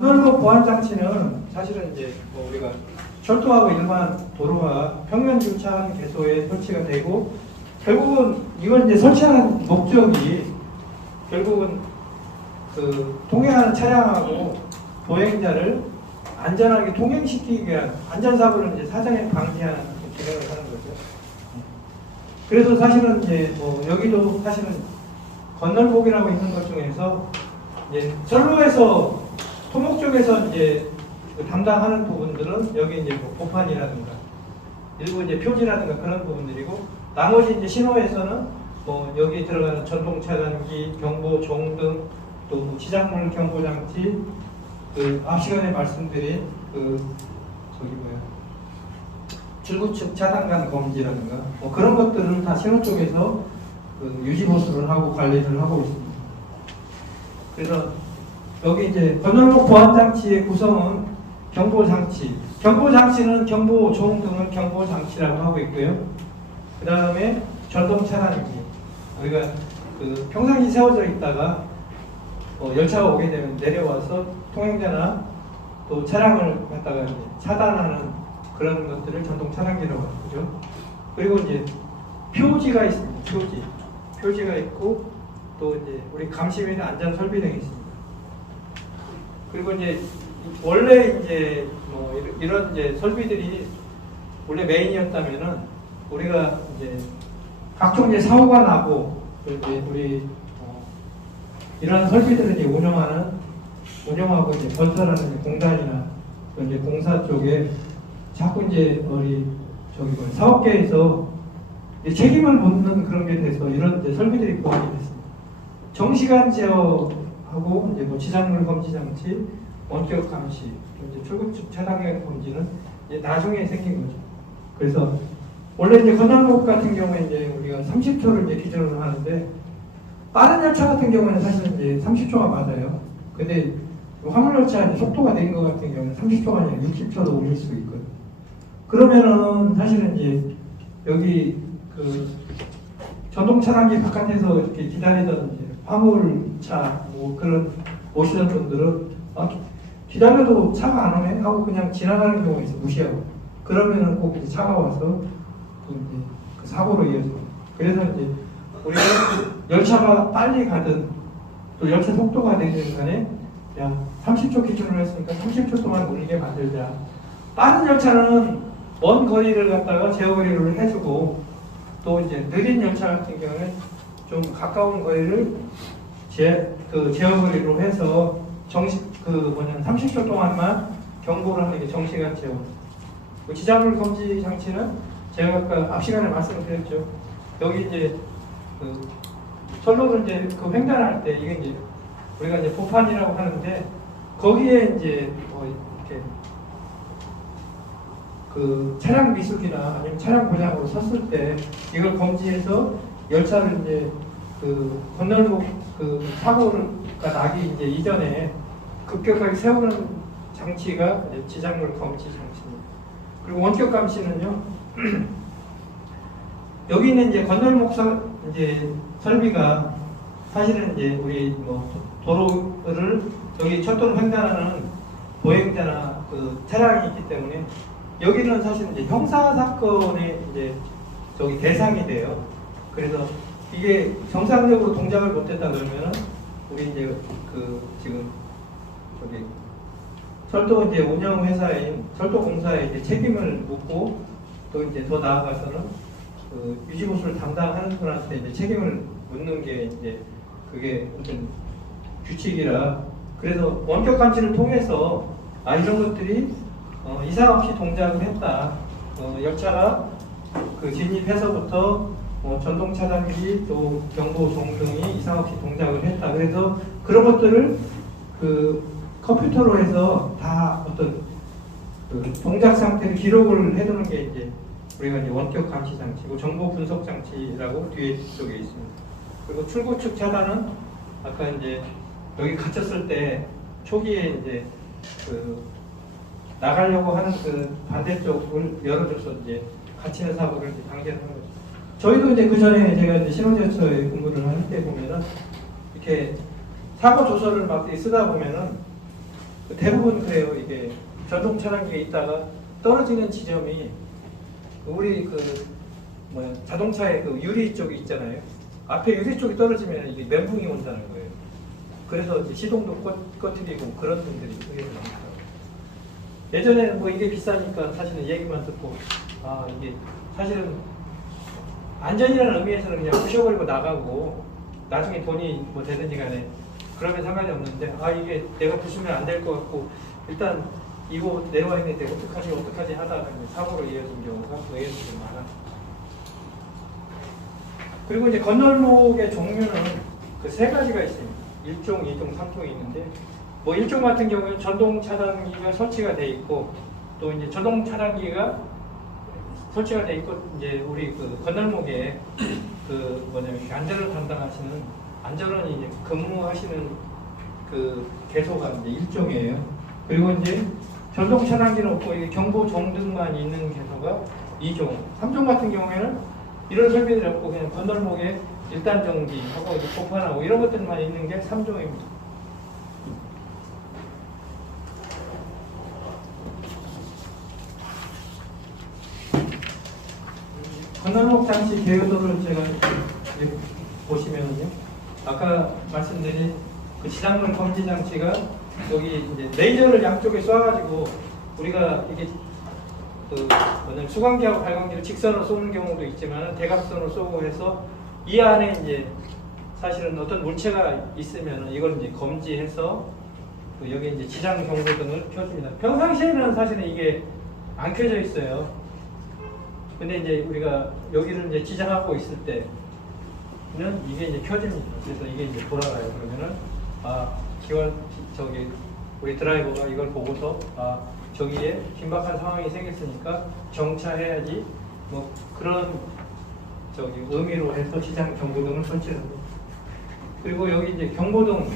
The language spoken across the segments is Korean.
건널목 보안 장치는 사실은 이제 우리가 철도하고 일반 도로가 평면 주차한 개소에 설치가 되고, 결국은 이걸 이제 설치하는 목적이 결국은 그 통행하는 차량하고 보행자를 안전하게 통행시키기 위한 안전사고를 이제 사전에 방지하는 기능을 하는 거죠. 그래서 사실은 이제 여기도 사실은 건널목이라고 있는 것 중에서 이제 선로에서 토목 쪽에서 이제 담당하는 부분들은 여기 이제 보판이라든가 일부 이제 표지라든가 그런 부분들이고, 나머지 이제 신호에서는 여기 들어가는 전동 차단기, 경보 종등, 또 지작물 경보 장치, 그 앞 시간에 말씀드린 출구측 차단간 검지라든가 그런 것들을 다 신호 쪽에서 유지 보수를 하고 관리를 하고 있습니다. 그래서 여기 이제 건널목 보안 장치의 구성은 경보 장치, 경보 장치는 경보 종등을 경보 장치라고 하고 있고요. 그 다음에 전동 차단기, 우리가 그 평상시 세워져 있다가 열차가 오게 되면 내려와서 통행자나 또 차량을 갖다가 이제 차단하는 그런 것들을 전동 차단기라고 하죠. 그리고 이제 표지가 있습니다. 표지가 있고, 또 이제 우리 감시 및 안전 설비 등이 있습니다. 그리고 이제 원래 이제 이런 이제 설비들이 원래 메인이었다면은 우리가 이제 각종 이제 사고가 나고, 이제 우리 이런 설비들을 이제 운영하고 이제 건설하는 이제 공단이나 이제 공사 쪽에 자꾸 이제 사업계에서 이제 책임을 묻는 그런 게 돼서 이런 이제 설비들이 보완이 됐습니다. 정시간 제어하고 이제 지상물 검지 장치, 원격 감시, 이제 출구측 차단경 검지는 이제 나중에 생긴 거죠. 그래서 원래 이제 건널목 같은 경우에 이제 우리가 30초를 이제 기준으로 하는데, 빠른 열차 같은 경우에는 사실은 이제 30초가 맞아요. 근데 화물열차 속도가 내린 것 같은 경우는 30초가 아니라 60초도 올릴 수 있거든요. 그러면은 사실은 이제 여기 그 전동 차량기 바깥에서 이렇게 기다리던 이제 화물차 그런 오시는 분들은 기다려도 차가 안 오네 하고 그냥 지나가는 경우가 있어, 무시하고. 그러면은 꼭 이제 차가 와서 이제 그 사고로 이어져요. 그래서 이제 우리가 열차가 빨리 가든 또 열차 속도가 내든 간에 30초 기준으로 했으니까 30초 동안 울리게 만들자. 빠른 열차는 먼 거리를 갖다가 제어 거리를 해주고, 또 이제 느린 열차 같은 경우는 좀 가까운 거리를 제어 거리로 해서 30초 동안만 경보를 하는 게 정시간 제어. 지자물 검지 장치는 제가 아까 앞 시간에 말씀드렸죠. 여기 이제 선로를 이제 횡단할 때 이게 이제 우리가 이제 보판이라고 하는데, 거기에 이제 이렇게 그 차량 미숙이나 아니면 차량 고장으로 섰을 때 이걸 검지해서 열차를 이제 건널목 사고가 나기 이제 이전에 급격하게 세우는 장치가 이제 지작물 검지 장치입니다. 그리고 원격 감시는요. 여기 있는 이제 건널목 이제 설비가 사실은 이제 우리 도로를 여기 철도를 횡단하는 보행자나 그 차량이 있기 때문에 여기는 사실 이제 형사 사건의 이제 대상이 돼요. 그래서 이게 정상적으로 동작을 못했다 그러면은 우리 이제 지금 철도 이제 운영 회사인 철도공사에 이제 책임을 묻고, 또 이제 더 나아가서는 유지보수를 담당하는 분한테 이제 책임을 묻는 게 이제 그게 어떤 규칙이라, 그래서 원격 감시를 통해서 이런 것들이 이상 없이 동작을 했다. 열차가 진입해서부터 전동 차단기 또 경보 종등이 이상 없이 동작을 했다. 그래서 그런 것들을 컴퓨터로 해서 다 어떤 동작 상태를 기록을 해두는 게 이제 우리가 이제 원격 감시 장치고, 정보 분석 장치라고 뒤에 쪽에 있습니다. 그리고 출구측 차단은 아까 이제 여기 갇혔을 때 초기에 이제 나가려고 하는 반대쪽을 열어줘서 이제 갇히는 사고를 이제 방지하는 거죠. 저희도 이제 그 전에 제가 이제 신호제처에 근무를 할 때 보면은 이렇게 사고 조서를 막 쓰다 보면은 대부분 그래요. 이게 전동 차량기에 있다가 떨어지는 지점이 우리 그 뭐야 자동차의 그 유리 쪽이 있잖아요. 앞에 유리 쪽이 떨어지면 이게 멘붕이 온다는 거예요. 그래서 이제 시동도 꺼트리고 그런 분들이 의외로 많더라고요. 예전에는 뭐 이게 비싸니까 사실은 얘기만 듣고 아 이게 사실은 안전이라는 의미에서는 그냥 부셔버리고 나가고 나중에 돈이 뭐 되든지 간에 그러면 상관이 없는데 아 이게 내가 부수면 안 될 것 같고 일단 이거 내려와 있는데 어떡하지 하다가 사고로 이어진 경우가 의외로 좀 많아. 그리고 이제 건널목의 종류는 그 세 가지가 있습니다. 1종, 2종, 3종이 있는데 뭐 1종 같은 경우는 전동 차단기가 설치가 돼 있고 또 이제 전동 차단기가 설치가 돼 있고 이제 우리 그 건널목에 그 뭐냐면 안전을 담당하시는 안전원이 이제 근무하시는 그 개소가 이제 1종이에요. 그리고 이제 전동 차단기는 없고 이게 경보 종등만 있는 개소가 2종. 3종 같은 경우에는 이런 설비들이 없고 그냥 건널목에 일단 정지하고 이제 보판하고 이런 것들만 있는 게 3종입니다. 건널목 장치 개요도를 제가 보시면요. 아까 말씀드린 그 지상문 검지 장치가 여기 이제 레이저를 양쪽에 쏴가지고 우리가 이게 그 수광기하고 발광기를 직선으로 쏘는 경우도 있지만 대각선으로 쏘고 해서 이 안에 이제 사실은 어떤 물체가 있으면 이걸 이제 검지해서 그 여기 이제 지장 경고등을 켜줍니다. 평상시에는 사실은 이게 안 켜져 있어요. 근데 이제 우리가 여기를 이제 지장하고 있을 때는 이게 이제 켜집니다. 그래서 이게 이제 돌아가요. 그러면은 아 기관 저기 우리 드라이버가 이걸 보고서 아 저기에 긴박한 상황이 생겼으니까 정차해야지 뭐 그런 저기 의미로 해서 지장 경고등을 설치합니다. 그리고 여기 이제 경고등이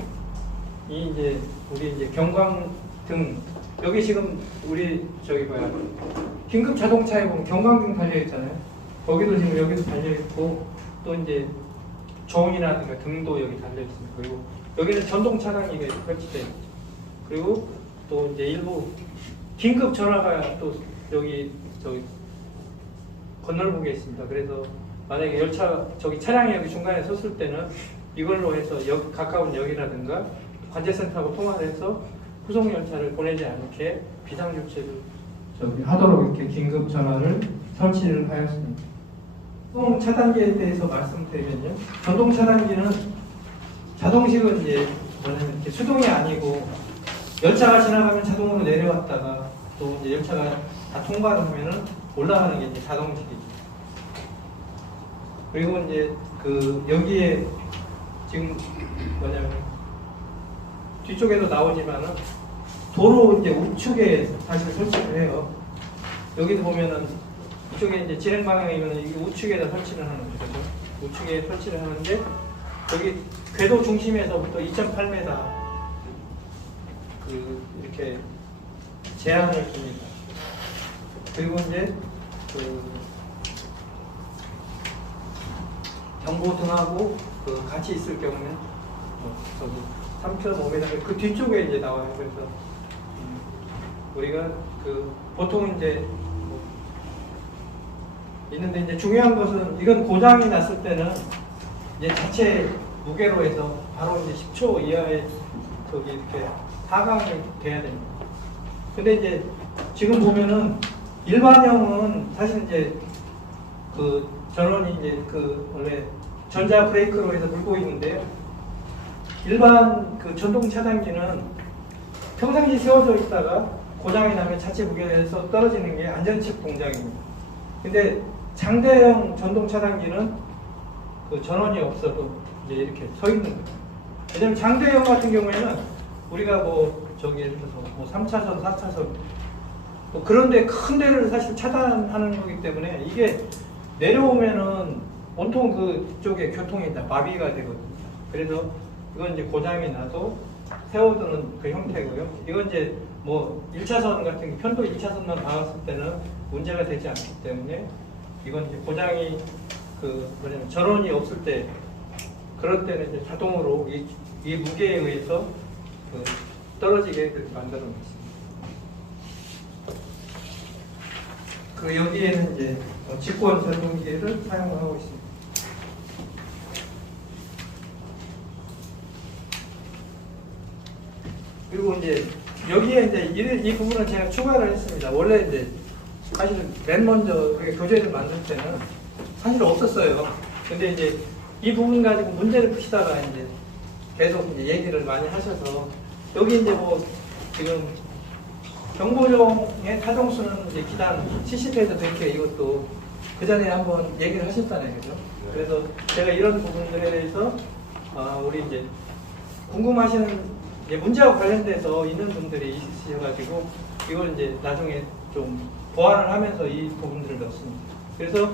이제 우리 이제 경광등 여기 지금 우리 저기 뭐야 긴급 자동차에 보면 경광등 달려 있잖아요. 거기도 지금 여기도 달려 있고 또 이제 종이라든가 등도 여기 달려 있습니다. 그리고 여기는 전동 차단기가 설치되어 있죠. 그리고 또 이제 일부 긴급 전화가 또 여기 저기 건널목에 있습니다. 그래서 만약에 열차 저기 차량이 여기 중간에 섰을 때는 이걸로 해서 가까운 역이라든가 관제센터하고 통화를 해서 후속 열차를 보내지 않게 비상조치를 저기 하도록 이렇게 긴급 전화를 설치를 하였습니다. 전동 차단기에 대해서 말씀드리면요. 전동 차단기는 자동식은 이제 뭐냐면 이렇게 수동이 아니고 열차가 지나가면 자동으로 내려왔다가 또 이제 열차가 다 통과를 하면은 올라가는 게 이제 자동식이죠. 그리고 이제 그 여기에 지금 뭐냐면 뒤쪽에도 나오지만은 도로 이제 우측에 사실 설치를 해요. 여기도 보면은 이쪽에 이제 진행 방향이면 이 우측에다 설치를 하는 거죠. 우측에 설치를 하는데 여기 궤도 중심에서부터 2.8m 그 이렇게 제한을 줍니다. 그리고 이제 그 경고등하고 그 같이 있을 경우는 저기 3.5m 그 뒤쪽에 이제 나와요. 그래서 우리가 그 보통 이제 있는데 이제 중요한 것은 이건 고장이 났을 때는 이제 자체 무게로 해서 바로 이제 10초 이하의 저기 이렇게 하강이 돼야 됩니다. 근데 이제 지금 보면은 일반형은 사실 이제 그 전원이 이제 그 원래 전자 브레이크로 해서 물고 있는데요. 일반 그 전동 차단기는 평상시 세워져 있다가 고장이 나면 자체 무게에서 떨어지는 게 안전측 동작입니다. 근데 장대형 전동 차단기는 그 전원이 없어도 이제 이렇게 서 있는 거예요. 왜냐면 장대형 같은 경우에는 우리가 뭐 저기 예를 들어서 뭐 3차선, 4차선 뭐 그런데 큰 데를 사실 차단하는 거기 때문에 이게 내려오면은 온통 그쪽에 교통이 다 마비가 되거든요. 그래서 이건 이제 고장이 나도 세워두는 그 형태고요. 이건 이제 뭐 1차선 같은 게 편도 1차선만 나왔을 때는 문제가 되지 않기 때문에 이건 이제 고장이 그 뭐냐면 전원이 없을 때 그럴 때는 이제 자동으로 이 무게에 의해서 그 떨어지게 그렇게 만들어 놨습니다. 그 여기에는 이제 직권 전동기계를 사용하고 있습니다. 그리고 이제 여기에 이제 이 부분은 제가 추가를 했습니다. 원래 이제 사실은 맨 먼저 우리가 교재를 만들 때는 사실 없었어요. 근데 이제 이 부분 가지고 문제를 푸시다가 이제 계속 이제 얘기를 많이 하셔서 여기 이제 뭐 지금 경보종의 타종수는 이제 기단 70회에서 100회 이것도 그 전에 한번 얘기를 하셨잖아요, 그죠? 그래서 제가 이런 부분들에 대해서 우리 이제 궁금하시는 문제와 관련돼서 있는 분들이 있으셔가지고 이걸 이제 나중에 좀 보완을 하면서 이 부분들을 넣습니다. 그래서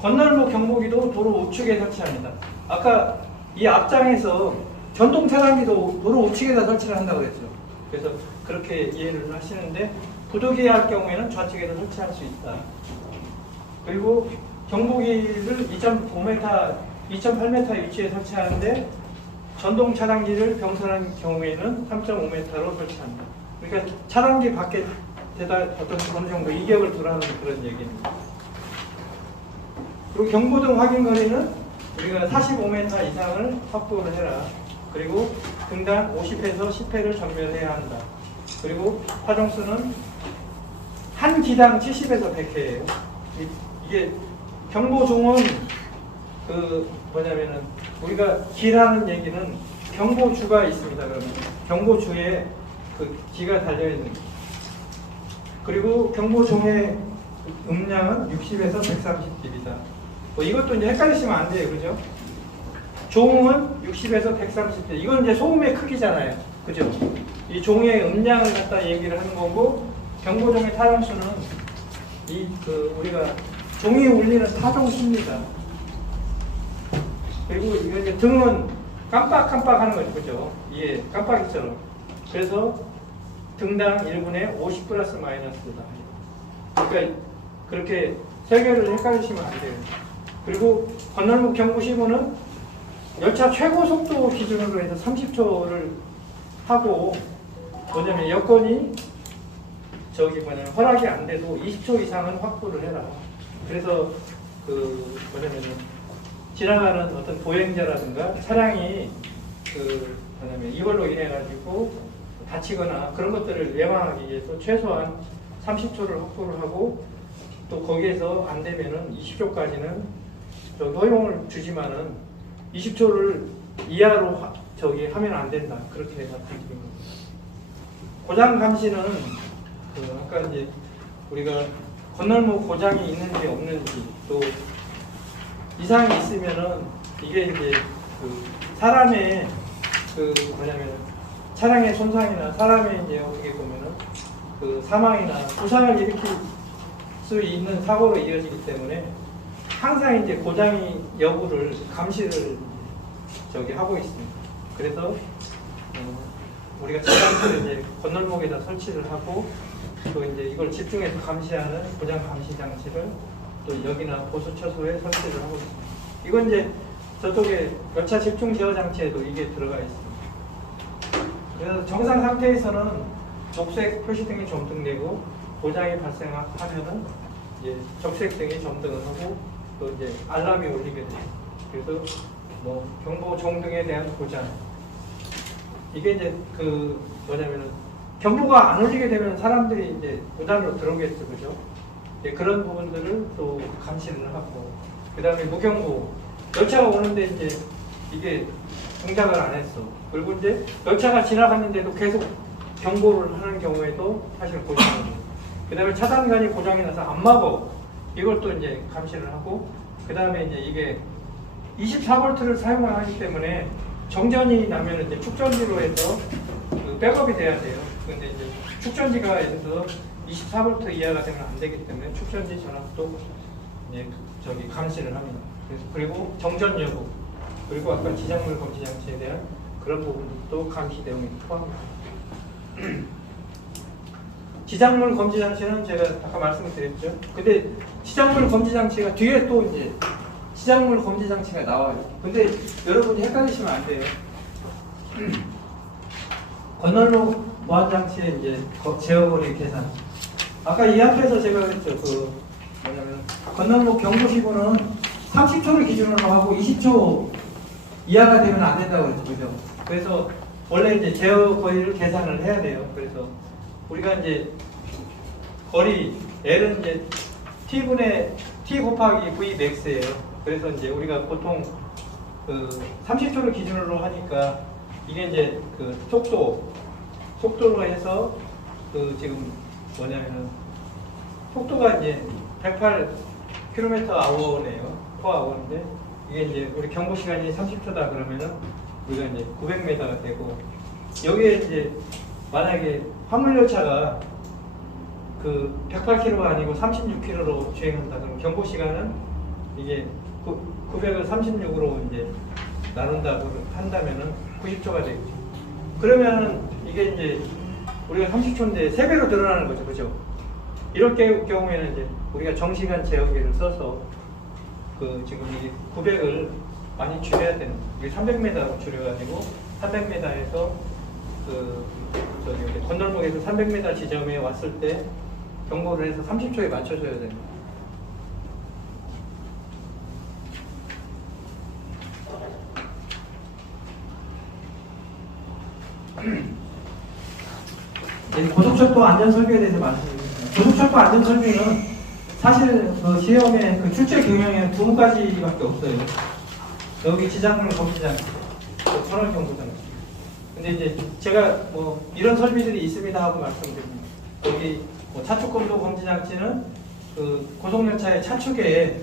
건널목 경보기도 도로 우측에 설치합니다. 아까 이 앞장에서 전동 차단기도 도로 우측에다 설치를 한다고 그랬죠. 그래서 그렇게 이해를 하시는데 부도기에 할 경우에는 좌측에도 설치할 수 있다. 그리고 경보기를 2.5m, 2.8m 위치에 설치하는데 전동 차단기를 병선한 경우에는 3.5m로 설치한다. 그러니까 차단기 밖에 대다 어떤 어느 정도 이격을 두라는 그런 얘기입니다. 그리고 경보등 확인 거리는 우리가 45m 이상을 확보를 해라. 그리고 등단 50회에서 10회를 전멸해야 한다. 그리고 파종수는 한 기당 70에서 100회예요. 이게 경보종은 그 뭐냐면은 우리가 기라는 얘기는 경보주가 있습니다. 그러면 경보주에 그 기가 달려 있는. 그리고 경보종의 음량은 60에서 130dB다. 뭐 이것도 이제 헷갈리시면 안 돼요, 그죠? 종은 60에서 130dB. 이건 이제 소음의 크기잖아요, 그죠? 이 종의 음량을 갖다 얘기를 하는 거고 경보종의 타종수는 이 그 우리가 종이 울리는 타종수입니다. 그리고 이거 이제 등은 깜빡깜빡 하는 거죠, 그죠? 예, 깜빡이처럼. 그래서 등당 1분에 50 플러스 마이너스다. 그러니까 그렇게 설계를 헷갈리시면 안 돼요. 그리고 건널목 경보 시보는 열차 최고 속도 기준으로 해서 30초를 하고 뭐냐면 여건이 허락이 안 돼도 20초 이상은 확보를 해라. 그래서 그 뭐냐면은 지나가는 어떤 보행자라든가 차량이 그 뭐냐면 이걸로 인해 가지고 다치거나 그런 것들을 예방하기 위해서 최소한 30초를 확보를 하고 또 거기에서 안 되면은 20초까지는 허용을 주지만은 20초를 이하로 하면 안 된다. 그렇게 말씀드린 겁니다. 고장 감시는 그 아까 이제 우리가 건널목 고장이 있는지 없는지 또 이상이 있으면은 이게 이제 그 사람의 그 뭐냐면 차량의 손상이나 사람의 이제 어떻게 보면은 그 사망이나 부상을 일으킬 수 있는 사고로 이어지기 때문에 항상 이제 고장이 여부를 감시를 하고 있습니다. 그래서 우리가 차량을 이제 건널목에다 설치를 하고 또 이제 이걸 집중해서 감시하는 고장 감시 장치를 또 여기나 보수처소에 설치를 하고 있습니다. 이건 이제 저쪽에 열차 집중 제어 장치에도 이게 들어가 있습니다. 그래서 정상 상태에서는 녹색 표시등이 점등되고 고장이 발생하면은 이제 적색 등이 점등을 하고 또 이제 알람이 울리게 돼요. 그래서 뭐 경보 종등에 대한 고장 이게 이제 그 뭐냐면은 경보가 안 울리게 되면 사람들이 이제 무단으로 들어오겠죠, 그죠? 그런 부분들을 또 감시를 하고 그 다음에 무경보 열차가 오는데 이제 이게 동작을 안 했어. 그리고 이제 열차가 지나갔는데도 계속 경보를 하는 경우에도 사실 고장이고 그 다음에 차단관이 고장이 나서 안 막어. 이걸 또 이제 감시를 하고 그 다음에 이제 이게 24V를 사용을 하기 때문에 정전이 나면 이제 축전지로 해서 그 백업이 돼야 돼요. 근데 이제 축전지가 예를 들어서 24V 이하가 되면 안 되기 때문에 축전지 전압도 이제 감시를 합니다. 그리고 정전 여부 그리고 아까 지작물 검지 장치에 대한 그런 부분도 감시 내용이 포함합니다. 지작물 검지 장치는 제가 아까 말씀드렸죠. 근데 지작물 검지 장치가 뒤에 또 이제 지작물 검지 장치가 나와요. 근데 여러분이 헷갈리시면 안 돼요. 건널목 보안장치의 이제 제어거리 계산. 아까 이 앞에서 제가 그랬죠. 뭐냐면 건널목 경보시고는 30초를 기준으로 하고 20초 이하가 되면 안 된다고 그랬죠. 그죠? 그래서 원래 이제 제어 거리를 계산을 해야 돼요. 그래서 우리가 이제 거리 L은 이제 T 곱하기 V max예요. 그래서 이제 우리가 보통 30초를 기준으로 하니까 이게 이제 속도로 해서 지금 뭐냐면은 속도가 이제 108km/h네요. per 이게 이제 우리 경보 시간이 30초다 그러면은 우리가 이제 900m가 되고, 여기에 이제 만약에 화물열차가 108km가 아니고 36km로 주행한다 그러면 경보 시간은 이게 900을 36으로 이제 나눈다고 한다면은 90초가 되겠죠. 그러면은 이게 이제 우리가 30초인데 3배로 늘어나는 거죠. 그죠? 이럴 경우에는 이제 우리가 정시간 제어기를 써서 지금 이게 900을 많이 줄여야 되는, 이게 300m로 줄여가지고 300m에서 건널목에서 300m 지점에 왔을 때 경보를 해서 30초에 맞춰줘야 됩니다. 고속철도 안전설계에 대해서 말씀드리겠습니다. 고속철도 안전설계는 사실 시험에 출제 경영에 2가지밖에 없어요. 여기 지장물 검지장치, 터널 경보장치. 근데 이제 제가 이런 설비들이 있습니다 하고 말씀드립니다. 여기 차축검도 검지장치는 고속열차의 차축에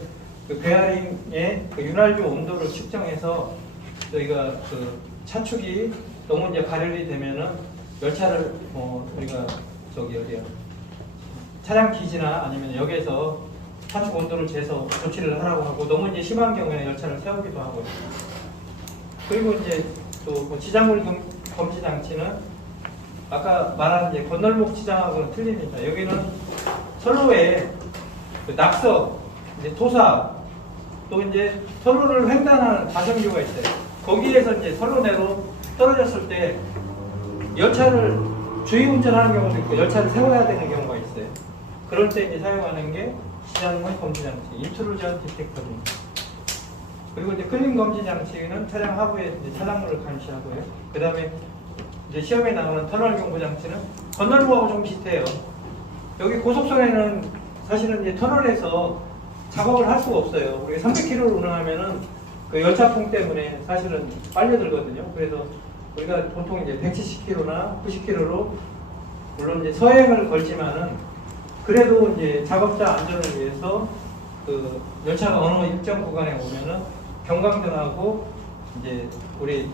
베어링의 유랄유 온도를 측정해서 저희가 차축이 너무 이제 발열이 되면은 열차를 우리가 차량 기지나 아니면 역에서 차축 온도를 재서 조치를 하라고 하고, 너무 이제 심한 경우에 열차를 세우기도 하고요. 그리고 이제 또 지장물 검지 장치는 아까 말한 이제 건널목 지장하고는 틀립니다. 여기는 선로에 낙석, 이제 토사, 또 이제 선로를 횡단하는 과정교가 있어요. 거기에서 이제 선로 내로 떨어졌을 때 열차를 주의 운전하는 경우도 있고 열차를 세워야 되는 경우가 있어요. 그럴 때 이제 사용하는 게 지장물 검지 장치, 인트루전 디텍터입니다. 그리고 이제 클린 검지 장치는 차량 하부에 이제 차량물을 감시하고요. 그 다음에 이제 시험에 나오는 터널 경보 장치는 건널목하고 좀 비슷해요. 여기 고속선에는 사실은 이제 터널에서 작업을 할 수가 없어요. 우리가 300km를 운행하면은 열차풍 때문에 사실은 빨려들거든요. 그래서 우리가 보통 이제 170km나 90km로 물론 이제 서행을 걸지만은 그래도 이제 작업자 안전을 위해서 열차가 어느 일정 구간에 오면은 경광등하고 이제 우리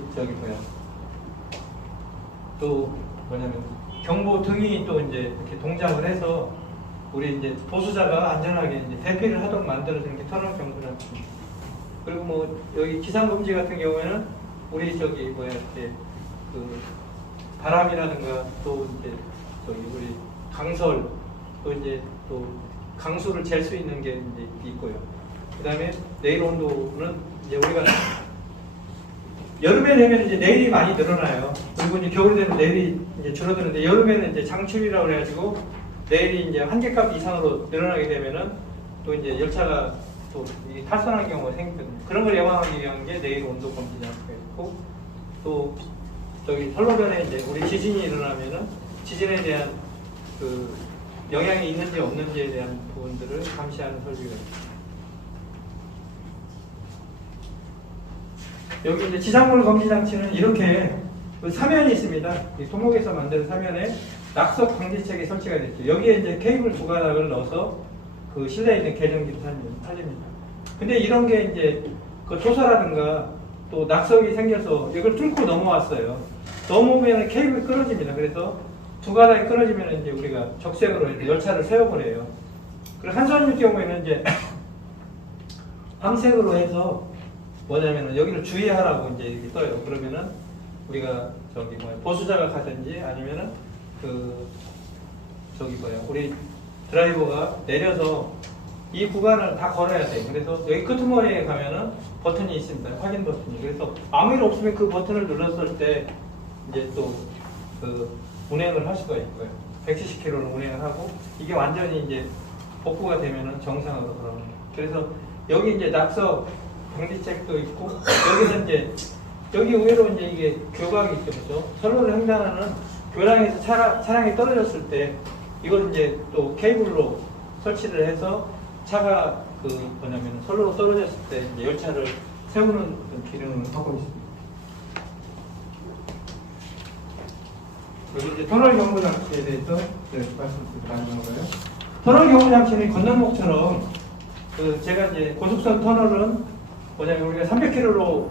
또 뭐냐면 경보 등이 또 이제 이렇게 동작을 해서 우리 이제 보수자가 안전하게 이제 대피를 하도록 만들어주는 게 터널 경보장치입니다. 그리고 여기 기상금지 같은 경우에는 우리 이렇게 바람이라든가 또 이제 우리 강설, 또 이제 또 강수를 잴 수 있는 게 이제 있고요. 그다음에 내일 온도는 이제 우리가 여름에 되면 이제 내일이 많이 늘어나요. 그리고 이제 겨울에 되면 내일이 이제 줄어드는데, 여름에는 이제 장출이라고 해가지고 내일이 이제 한계값 이상으로 늘어나게 되면은 또 이제 열차가 또 탈선한 경우가 생기거든요. 그런 걸 예방하기 위한 게 내일 온도 검지 장치가 있고, 또 선로변에 이제 우리 지진이 일어나면은 지진에 대한 영향이 있는지 없는지에 대한 부분들을 감시하는 설비가 있습니다. 여기 이제 지상물 검지 장치는 이렇게 사면이 있습니다. 이 토목에서 만든 사면에 낙석 방지책이 설치가 됐죠. 여기에 이제 케이블 2가닥을 넣어서 실내에 있는 계정기를 살립니다. 근데 이런 게 이제 토사라든가 또 낙석이 생겨서 이걸 뚫고 넘어왔어요. 넘어오면 케이블이 끊어집니다. 그래서 2가닥이 끊어지면 이제 우리가 적색으로 이제 열차를 세워버려요. 그리고 한선일 경우에는 이제 황색으로 해서 뭐냐면은 여기를 주의하라고 이제 이렇게 떠요. 그러면은 우리가 보수자가 가든지 아니면은 우리 드라이버가 내려서 이 구간을 다 걸어야 돼요. 그래서 여기 끄트머리에 가면은 버튼이 있습니다. 확인 버튼이. 그래서 아무 일 없으면 그 버튼을 눌렀을 때 이제 또 그 운행을 할 수가 있고요. 170km를 운행을 하고 이게 완전히 이제 복구가 되면은 정상으로 돌아옵니다. 그래서 여기 이제 낙석 방지책도 있고 여기는 이제 여기 의외로 이제 이게 교각이 있죠, 그죠? 선로를 횡단하는 교량에서 차량이 떨어졌을 때 이걸 이제 또 케이블로 설치를 해서 차가 그 뭐냐면 선로로 떨어졌을 때 이제 열차를 세우는 그런 기능을 하고 있습니다. 여기 이제 터널 경보 장치에 대해서 말씀드리고 마지막으로요. 터널 경보 장치는 건널목처럼 그 제가 이제 고속선 터널은 뭐냐면 우리가 300km로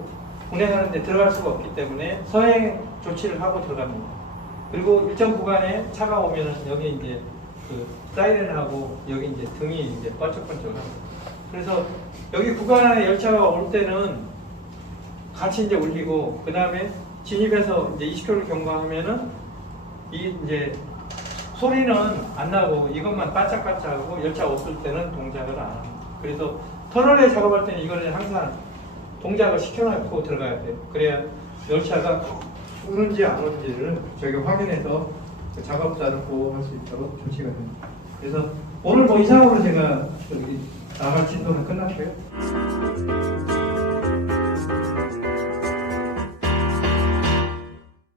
운행하는데 들어갈 수가 없기 때문에 서행 조치를 하고 들어갑니다. 그리고 일정 구간에 차가 오면은 여기 이제 그 사이렌하고 여기 이제 등이 이제 번쩍번쩍합니다. 그래서 여기 구간 안에 열차가 올 때는 같이 이제 울리고 그 다음에 진입해서 이제 20km 경과하면은 이 이제 소리는 안 나고 이것만 반짝반짝하고 열차 없을 때는 동작을 안 합니다. 그래서 터널에 작업할 때는 이거를 항상 동작을 시켜놓고 들어가야 돼요. 그래야 열차가 오는지 안 오는지를 저희가 확인해서 그 작업자를 보호할 수 있도록 조치가 됩니다. 그래서 오늘 뭐 이상으로 제가 나갈 진도는 끝났고요.